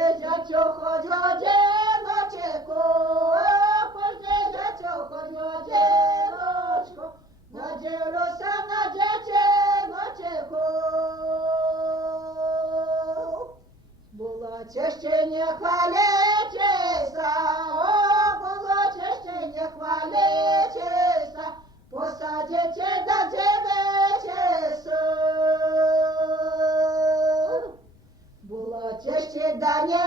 Пождежачо ходьо діночку, пождежачо ходьо діночку, наділюся на дівчиночку. Було чищення хваличися, о, було чищення хваличися, посадячи да дівчися. Було чище да не